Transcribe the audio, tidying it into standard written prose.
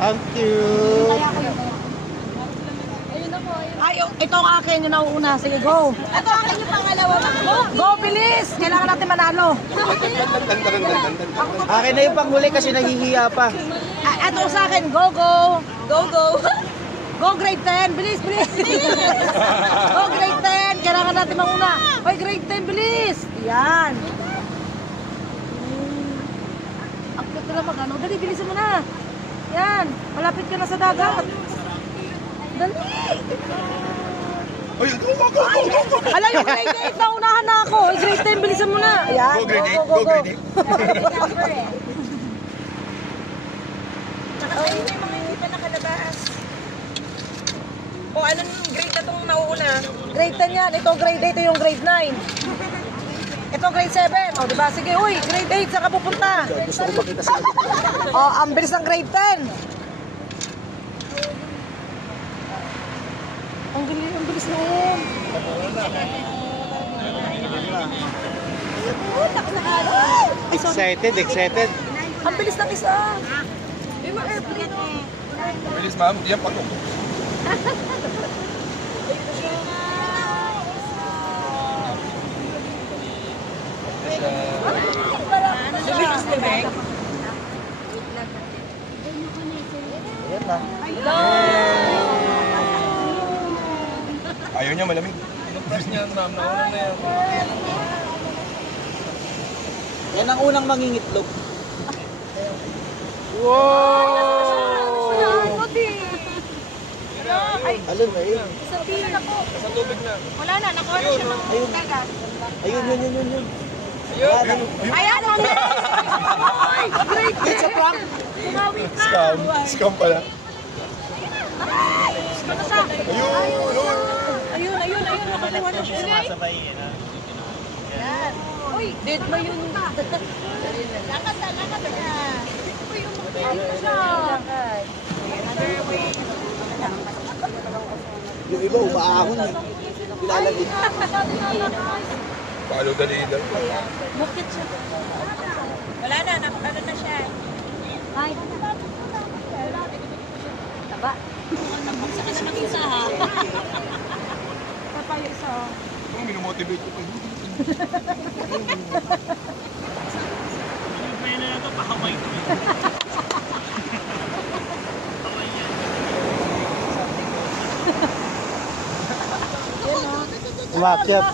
Thank you. Ay, ito ang akin yung nauuna. Sige, go. Ito akin yung pangalawa. Go, bilis! Kailangan natin manalo. Akin na yung panghuli kasi naghihiya pa. Ito sa akin, go, go. Go, go. Go, grade 10. Bilis, bilis. Go, grade 10. Kailangan natin mauna. Hoy, grade 10, bilis. Yan. Ang cute na mag-ano. Dali, bilisan mo na. Yan. Malapit ka na sa dagat. Dali. Ay, go, go, go, go, go, go. Ala, yung grade 8 na unahan na ako. Yung grade 10, bilisan mo na. Ayan. Go, grade 8, go, grade 8. Number eh. Tsaka sa'yo may mga hindi pa nakalabas. O, anong grade na itong nauuna? Grade 10 yan. Ito grade 8, ito yung grade 9. Ito grade 7. O, diba? Sige, uy, grade 8, saan ka pupunta? Gusto ko makita sila. O, ang bilis ng grade 10. Ang bilis na yun. Excited, excited. Ang bilis ng isa. Yung mga airplane. Bilis, ma'am. Yan, pag Bilis ni Meg. Ayan na. Ayaw niya, malamig. Bilis niya, ma'am. Nauna na yan. Yan ang unang mangingitlog. Wow! Alin na yun? Sa tubig na. Wala na, nakuha na siya ng dagat. Ayun, yun. Ayun. Ayan, mami! It's a prank. Bumawi ka! Scam. Scam pala. Basta! Ayun. Ayun. Nakakuha na siya. Uy, dead na yun. Lakad na! Ayun na siya. Yung iba, umaahon eh. Ilalagay. Palo dali. Bakit siya? Wala na, ano na siya. Ay. Taba. Sa ka na ng isa ha. Taba yung isa. Ito, minumotivate ko. Umakyat.